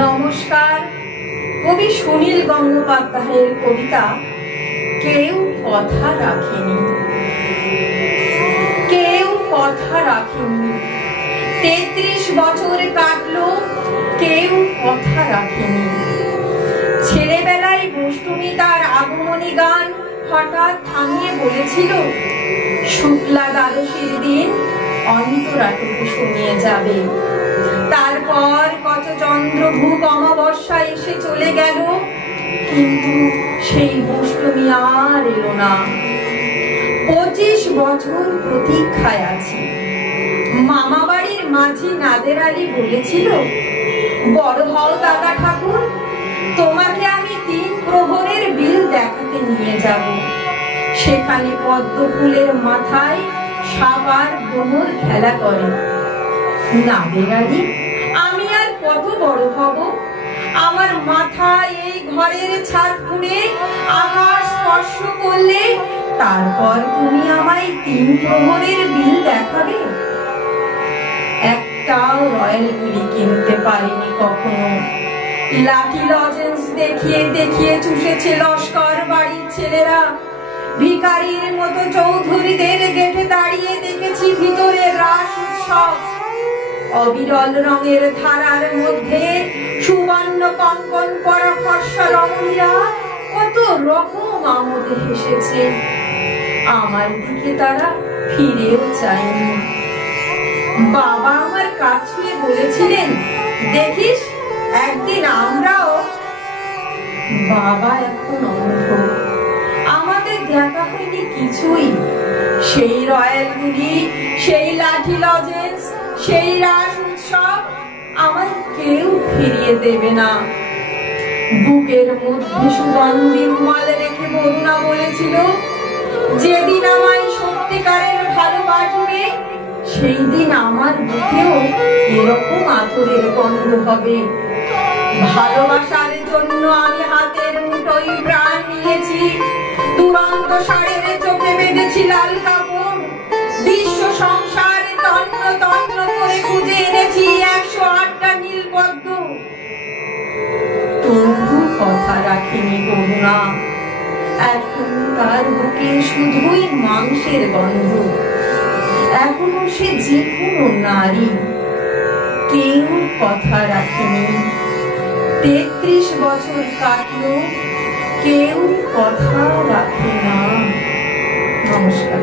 নমস্কার। কবি সুনীল গঙ্গোপাধ্যায়ের কবিতা কেউ কথা রাখেনি। কেউ কথা রাখেনি, ৩৩ বছর কাটলো, কেউ কথা রাখেনি। ছেলেবেলায় বষ্টমী তার আগমনী গান হঠাৎ থামিয়ে বলেছিল, শুক্লা দ্বাদশীর দিন অন্তরাটুকু শুনিয়ে যাবে। তারপর কত চন্দ্রভূক অমাবস্যা এসে চলে গেল, কিন্তু সেই বষ্টমী আর এলো না। ২৫ বছর প্রতীক্ষায় আছি। মামা বাড়ির মাঝি নাদের আলী বলেছিল, বড় হও দাদা ঠাকুর, তোমাকে আমি ৩ প্রহরের বিল দেখাতে নিয়ে যাব। সেখানে পদ্ম ফুলের মাথায় সাপ আর ভ্রমর খেলা করে। নাদের আলী, আমি আর কত বড় হব? আমার মাথায় এই ঘরের ছাদ পুড়ে আকাশ স্পর্শ করলে তারপর তুমি আমায় ৩ প্রহরের বিল দেখাবে? একটাও রয়্যাল গুলি কিনতে পারিনি কখনো। লাঠি লজেন্স দেখিয়ে দেখিয়ে চুষেছে লস্কর বাড়ির ছেলেরা। ভিখারির মতো চৌধুরীদের গেটে দাঁড়িয়ে দেখেছি ভিতরে রাস উৎসব। অবিরল রঙের ধারার মধ্যে সুবর্ণ কঙ্কন পরা ফর্সা রমণীরা কত রকম আমোদে হেসেছে। আমার দিকে তারা ফিরেও চায়নি। বাবা আমার কাছ ছুঁয়ে বলেছিলেন, দেখিস একদিন আমরাও। বাবা এখন অন্ধ, আমাদের দেখা হয়নি কিছুই। সেই রয়্যাল গুলি, সেই লাঠি লজেন্স, সেই রাস উৎসব আমায় কেউ ফিরিয়ে দেবে না। বুকের মধ্যে সুগন্ধি রুমাল রেখে বরুণা বলেছিল, যেদিন আমায় সত্যিকারের ভালোবাসবে সেই দিন আমার বুকেও এরকম আতরের গন্ধ হবে। ভালোবাসার জন্য আমি হাতের মুঠোয় প্রাণ নিয়েছি। দুরন্ত ষাঁড়ের চোখে বেঁধেছি লাল কাপড়। বিশ্ব সংসারে তন্ন তন্ন করে খুঁজে এনেছি ১০৮টা নীল পদ্ম। তবু কথা রাখেনি করুণা। এখন তার বুকে শুধুই মাংসের গন্ধ। এখনো সে যে কোনো নারী। কেউ কথা রাখেনি। ৩৩ বছর কাটলো, কেউ কথা রাখে না। নমস্কার।